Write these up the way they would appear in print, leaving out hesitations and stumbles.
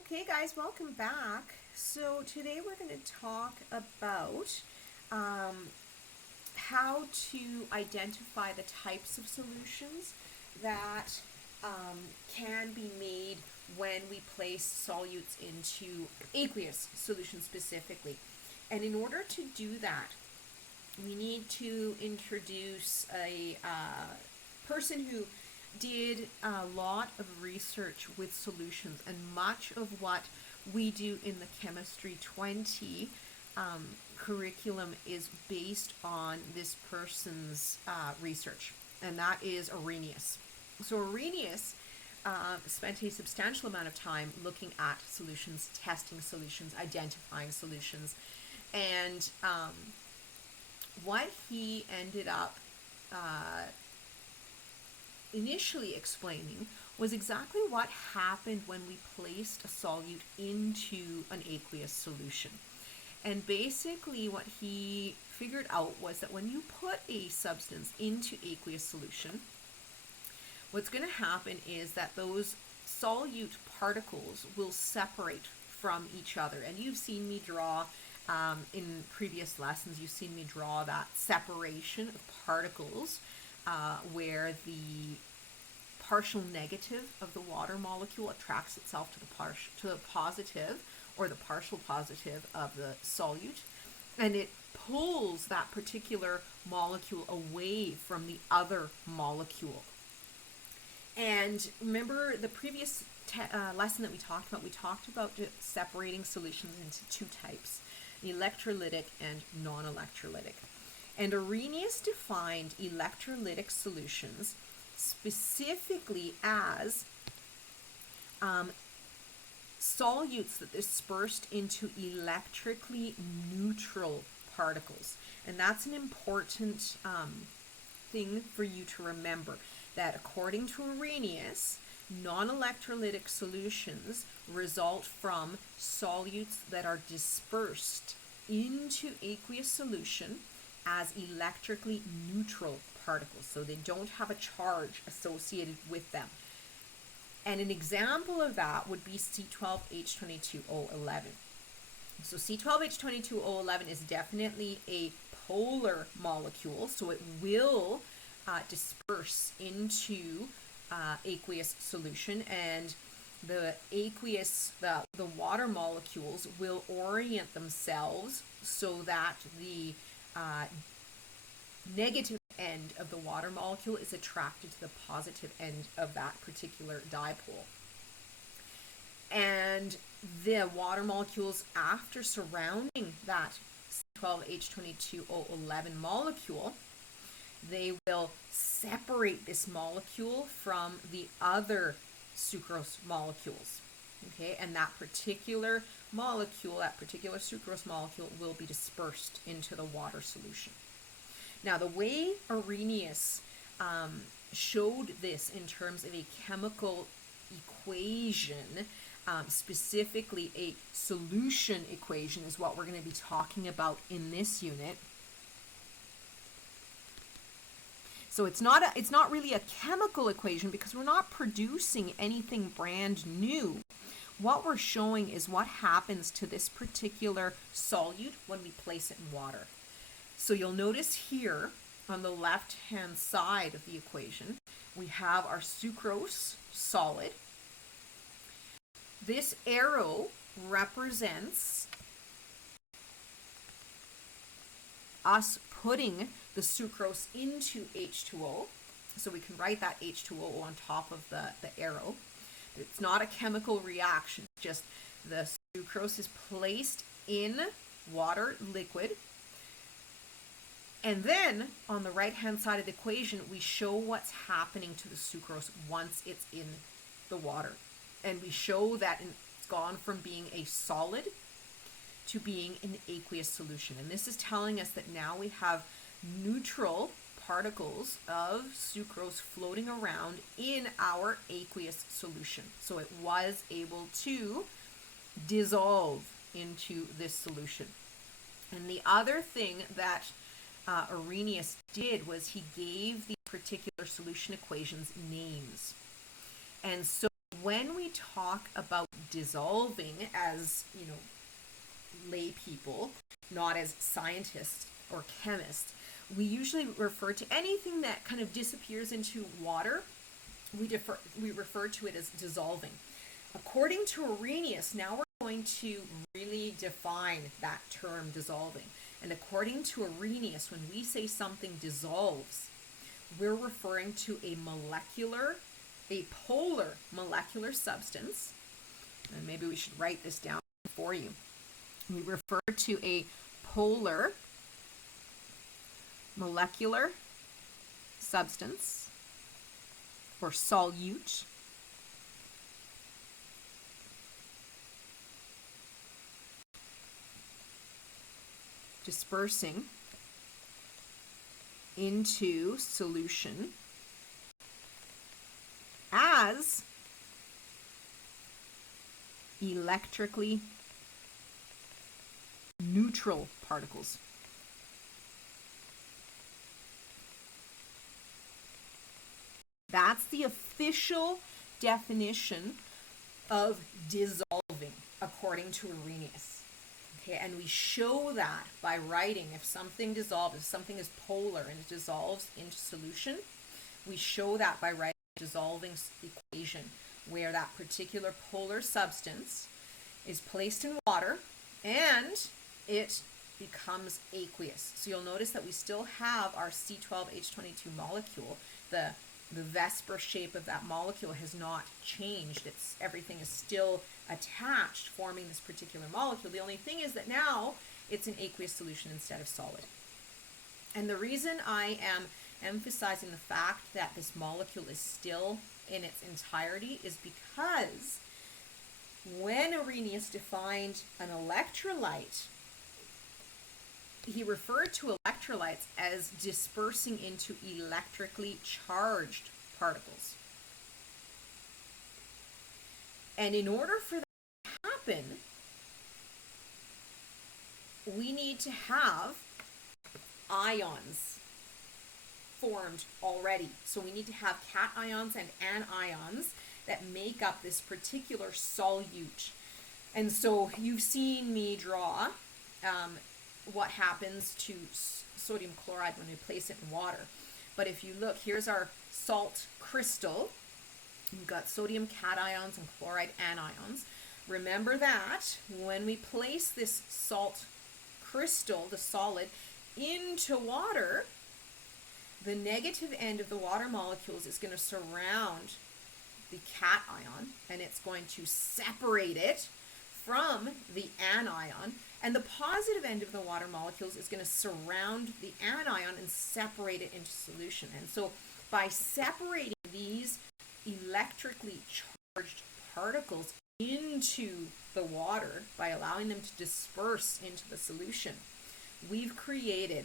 Okay, guys, welcome back. So today we're going to talk about how to identify the types of solutions that can be made when we place solutes into aqueous solutions specifically. And in order to do that, we need to introduce a person who did a lot of research with solutions, and much of what we do in the Chemistry 20 curriculum is based on this person's research, and that is Arrhenius. So Arrhenius spent a substantial amount of time looking at solutions, testing solutions, identifying solutions, and what he ended up initially explaining was exactly what happened when we placed a solute into an aqueous solution. And basically what he figured out was that when you put a substance into aqueous solution, what's going to happen is that those solute particles will separate from each other. And you've seen me draw in previous lessons, you've seen me draw that separation of particles where the partial negative of the water molecule attracts itself to the positive, or the partial positive of the solute, and it pulls that particular molecule away from the other molecule. And remember the previous lesson that we talked about separating solutions into two types, electrolytic and non-electrolytic. And Arrhenius defined electrolytic solutions specifically as solutes that dispersed into electrically neutral particles. And that's an important thing for you to remember, that according to Arrhenius, non-electrolytic solutions result from solutes that are dispersed into aqueous solution as electrically neutral particles, so they don't have a charge associated with them. And an example of that would be C12H22O11. So C12H22O11 is definitely a polar molecule, so it will disperse into aqueous solution, and the water molecules will orient themselves so that the negative end of the water molecule is attracted to the positive end of that particular dipole. And the water molecules, after surrounding that C12H22O11 molecule, they will separate this molecule from the other sucrose molecules. Okay, and that particular molecule, that particular sucrose molecule, will be dispersed into the water solution. Now, the way Arrhenius showed this in terms of a chemical equation, specifically a solution equation, is what we're going to be talking about in this unit. So it's not really a chemical equation because we're not producing anything brand new. What we're showing is what happens to this particular solute when we place it in water. So you'll notice here on the left-hand side of the equation, we have our sucrose solid. This arrow represents us putting the sucrose into H2O. So we can write that H2O on top of the arrow. It's not a chemical reaction, just the sucrose is placed in water, liquid. And then on the right-hand side of the equation, we show what's happening to the sucrose once it's in the water. And we show that it's gone from being a solid to being an aqueous solution. And this is telling us that now we have neutral particles of sucrose floating around in our aqueous solution. So it was able to dissolve into this solution. And the other thing that Arrhenius did was he gave the particular solution equations names. And so when we talk about dissolving as, lay people, not as scientists or chemists, we usually refer to anything that kind of disappears into water. We refer to it as dissolving. According to Arrhenius, now we're going to really define that term dissolving. And according to Arrhenius, when we say something dissolves, we're referring to a polar molecular substance. And maybe we should write this down for you. We refer to a polar molecular substance or solute dispersing into solution as electrically neutral particles. That's the official definition of dissolving according to Arrhenius. Okay, and we show that by writing if something dissolves, if something is polar and it dissolves into solution, we show that by writing a dissolving equation where that particular polar substance is placed in water and it becomes aqueous. So you'll notice that we still have our C12H22 molecule. The Vesper shape of that molecule has not changed. Everything is still attached, forming this particular molecule. The only thing is that now it's an aqueous solution instead of solid. And the reason I am emphasizing the fact that this molecule is still in its entirety is because when Arrhenius defined an electrolyte, he referred to electrolytes as dispersing into electrically charged particles. And in order for that to happen, we need to have ions formed already. So we need to have cations and anions that make up this particular solute. And so you've seen me draw what happens to sodium chloride when we place it in water. But if you look, here's our salt crystal. We've got sodium cations and chloride anions. Remember that when we place this salt crystal, the solid, into water, the negative end of the water molecules is going to surround the cation and it's going to separate it from the anion, and the positive end of the water molecules is going to surround the anion and separate it into solution. And so by separating these electrically charged particles into the water, by allowing them to disperse into the solution, we've created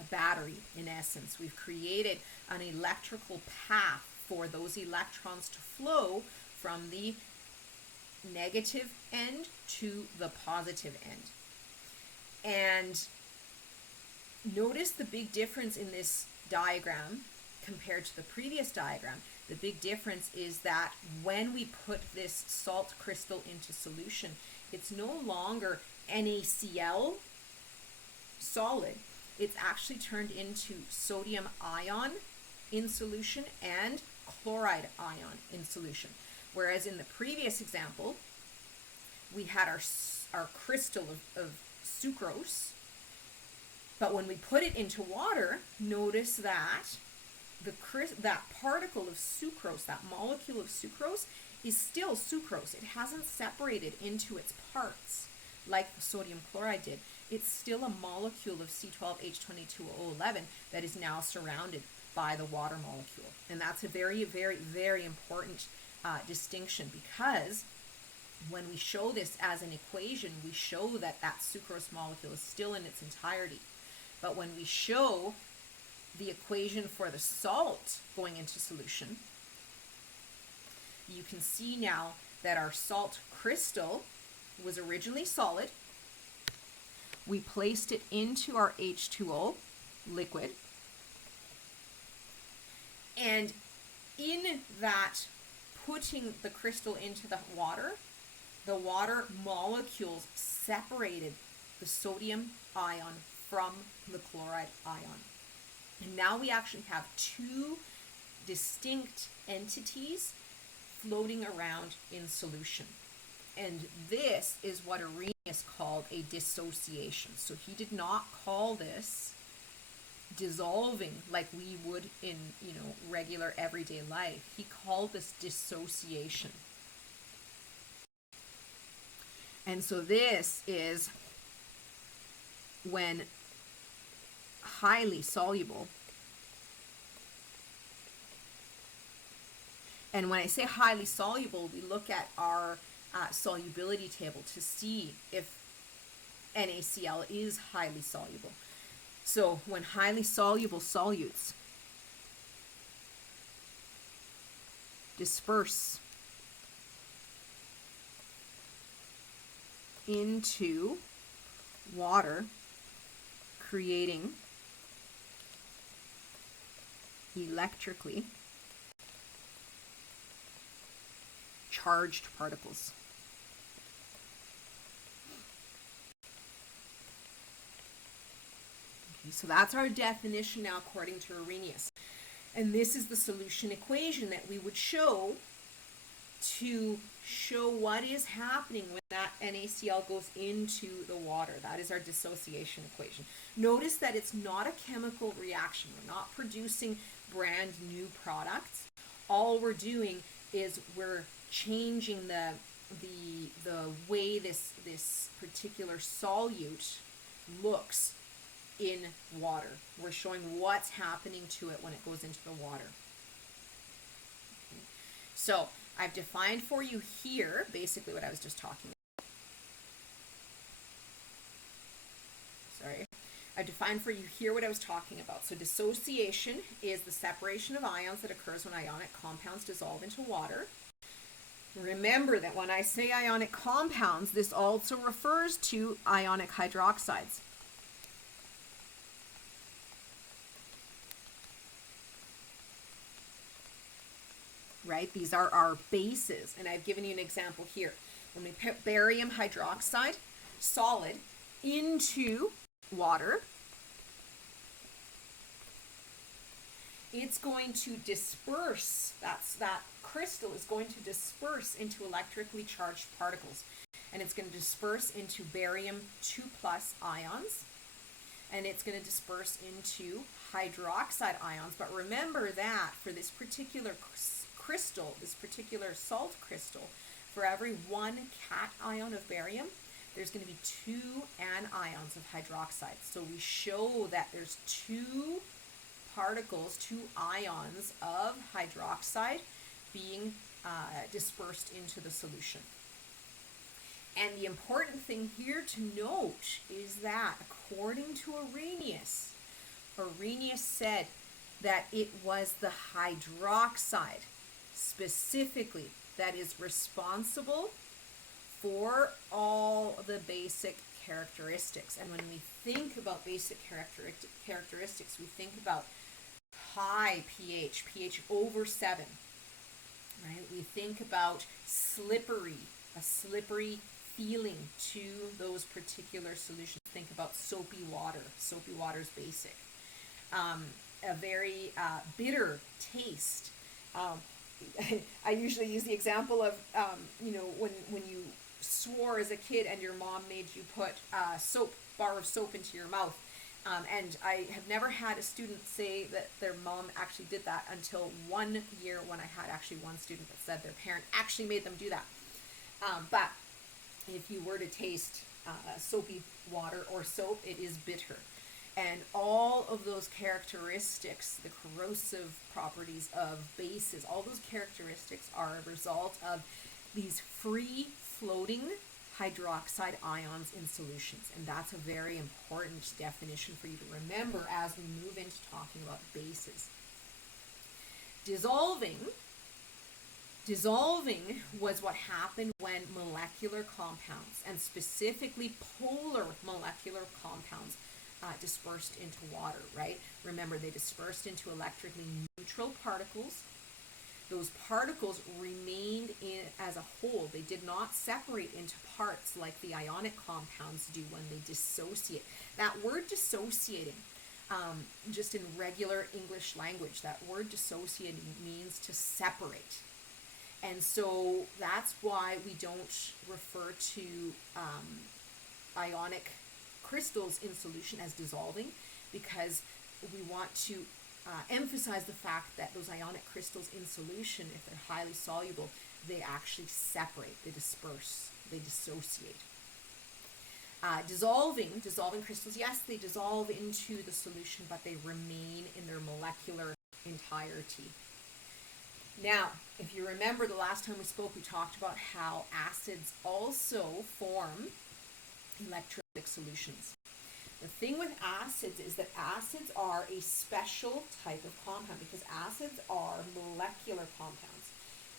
a battery in essence. We've created an electrical path for those electrons to flow from the negative end to the positive end. And notice the big difference in this diagram compared to the previous diagram. The big difference is that when we put this salt crystal into solution, it's no longer NaCl solid. It's actually turned into sodium ion in solution and chloride ion in solution. Whereas in the previous example, we had our crystal of sucrose, but when we put it into water, notice that that particle of sucrose, that molecule of sucrose, is still sucrose. It hasn't separated into its parts like sodium chloride did. It's still a molecule of C12H22O11 that is now surrounded by the water molecule. And that's a very, very, very important distinction, because when we show this as an equation, we show that that sucrose molecule is still in its entirety. But when we show the equation for the salt going into solution, you can see now that our salt crystal was originally solid. We placed it into our H2O liquid, and in that putting the crystal into the water molecules separated the sodium ion from the chloride ion. And now we actually have two distinct entities floating around in solution. And this is what Arrhenius called a dissociation. So he did not call this dissolving like we would in, regular everyday life. He called this dissociation. And so this is when highly soluble, and when I say highly soluble, we look at our solubility table to see if NaCl is highly soluble. So when highly soluble solutes disperse into water, creating electrically charged particles. Okay, so that's our definition now according to Arrhenius. And this is the solution equation that we would show to show what is happening when that NaCl goes into the water. That is our dissociation equation. Notice that it's not a chemical reaction. We're not producing brand new products. All we're doing is we're changing the way this particular solute looks in water. We're showing what's happening to it when it goes into the water. Okay. So I've defined for you here basically what I was just talking about. Sorry. I've defined for you here what I was talking about. So dissociation is the separation of ions that occurs when ionic compounds dissolve into water. Remember that when I say ionic compounds, this also refers to ionic hydroxides. Right? These are our bases, and I've given you an example here. When we put barium hydroxide solid into water, it's going to disperse. That crystal is going to disperse into electrically charged particles, and it's going to disperse into barium 2+ ions, and it's going to disperse into hydroxide ions. But remember that for this particular crystal, this particular salt crystal, for every one cation of barium, there's going to be 2 anions of hydroxide. So we show that there's 2 particles, 2 ions of hydroxide being dispersed into the solution. And the important thing here to note is that according to Arrhenius said that it was the hydroxide specifically that is responsible for all the basic characteristics. And when we think about basic characteristics, we think about high pH, pH over 7, right? We think about a slippery feeling to those particular solutions. Think about soapy water. Soapy water is basic. A very bitter taste. I usually use the example of, when you swore as a kid and your mom made you put a bar of soap into your mouth. And I have never had a student say that their mom actually did that until one year when I had actually one student that said their parent actually made them do that. But if you were to taste soapy water or soap, it is bitter. And all of those characteristics, the corrosive properties of bases, all those characteristics are a result of these free floating hydroxide ions in solutions. And that's a very important definition for you to remember as we move into talking about bases. Dissolving was what happened when molecular compounds, and specifically polar molecular compounds, dispersed into water, right? Remember, they dispersed into electrically neutral particles. those particles remained in as a whole. They did not separate into parts like the ionic compounds do when they dissociate. That word dissociating, just in regular English language, that word dissociating means to separate. And so that's why we don't refer to ionic crystals in solution as dissolving, because we want to emphasize the fact that those ionic crystals in solution, if they're highly soluble, they actually separate, they disperse, they dissociate. Dissolving crystals, yes, they dissolve into the solution, but they remain in their molecular entirety. Now, if you remember the last time we spoke, we talked about how acids also form electrolytic solutions. The thing with acids is that acids are a special type of compound because acids are molecular compounds.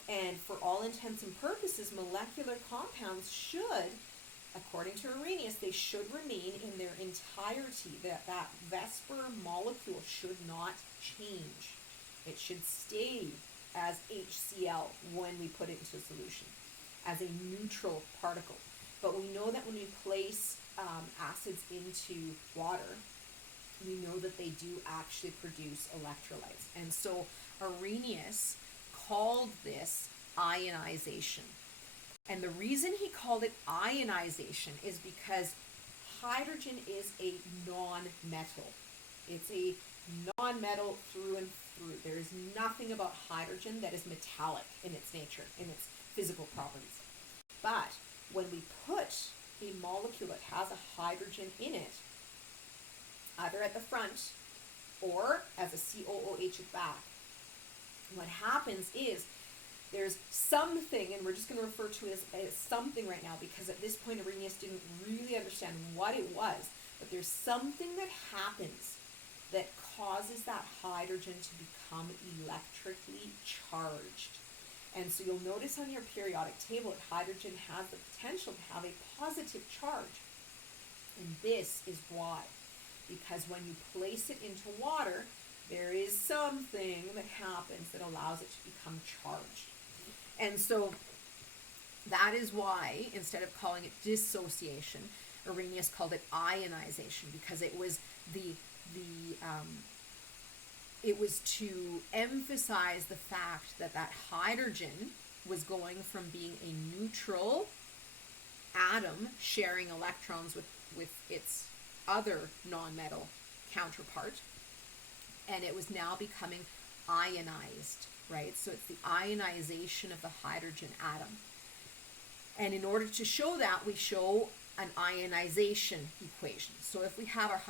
And for all intents and purposes, molecular compounds should, according to Arrhenius, they should remain in their entirety. That Vesper molecule should not change. It should stay as HCl when we put it into solution, as a neutral particle. But we know that when we place acids into water, we know that they do actually produce electrolytes. And so Arrhenius called this ionization. And the reason he called it ionization is because hydrogen is a non-metal. It's a non-metal through and through. There is nothing about hydrogen that is metallic in its nature, in its physical properties. But when we put a molecule that has a hydrogen in it, either at the front or as a COOH at back, what happens is there's something, and we're just going to refer to it as something right now because at this point Arrhenius didn't really understand what it was, but there's something that happens that causes that hydrogen to become electrically charged. And so you'll notice on your periodic table that hydrogen has the potential to have a positive charge. And this is why. Because when you place it into water, there is something that happens that allows it to become charged. And so that is why, instead of calling it dissociation, Arrhenius called it ionization, because it was it was to emphasize the fact that that hydrogen was going from being a neutral atom sharing electrons with its other non-metal counterpart, and it was now becoming ionized, right? So it's the ionization of the hydrogen atom. And in order to show that, we show an ionization equation. So if we have our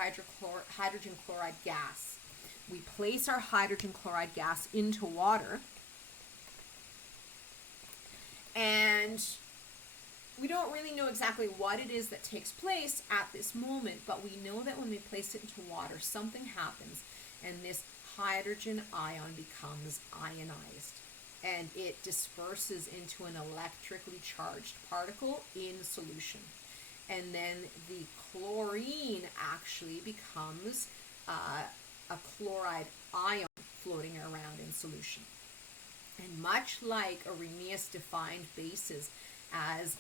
hydrogen chloride gas, we place our hydrogen chloride gas into water, and we don't really know exactly what it is that takes place at this moment, but we know that when we place it into water, something happens, and this hydrogen ion becomes ionized, and it disperses into an electrically charged particle in solution. And then the chlorine actually becomes a chloride ion floating around in solution. And much like Arrhenius defined bases as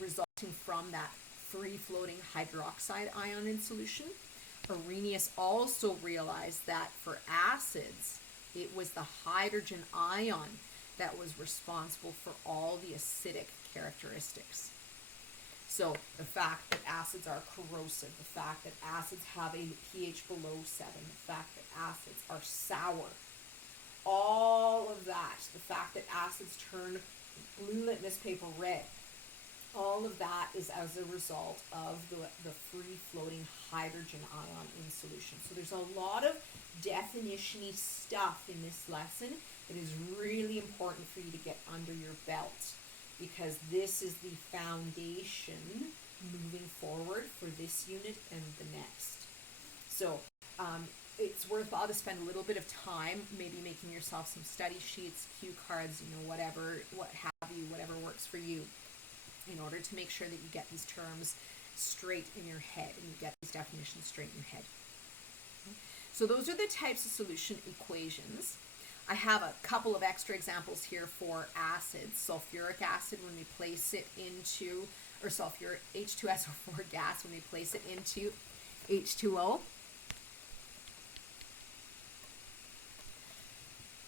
resulting from that free-floating hydroxide ion in solution, Arrhenius also realized that for acids, it was the hydrogen ion that was responsible for all the acidic characteristics. So the fact that acids are corrosive, the fact that acids have a pH below 7, the fact that acids are sour, all of that, the fact that acids turn blue litmus paper red, all of that is as a result of the free-floating hydrogen ion in solution. So there's a lot of definition-y stuff in this lesson that is really important for you to get under your belt, because this is the foundation moving forward for this unit and the next. So it's worthwhile to spend a little bit of time maybe making yourself some study sheets, cue cards, whatever works for you, in order to make sure that you get these terms straight in your head and you get these definitions straight in your head. So those are the types of solution equations. I have a couple of extra examples here for acids. Sulfuric acid, when we place it into, or sulfuric H2SO4 gas, when we place it into H2O.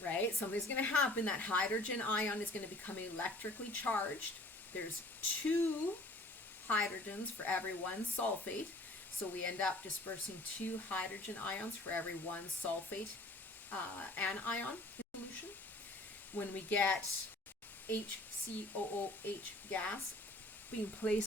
Right? Something's going to happen. That hydrogen ion is going to become electrically charged. There's 2 hydrogens for every 1 sulfate. So we end up dispersing 2 hydrogen ions for every 1 sulfate anion in solution. When we get HCOOH gas being placed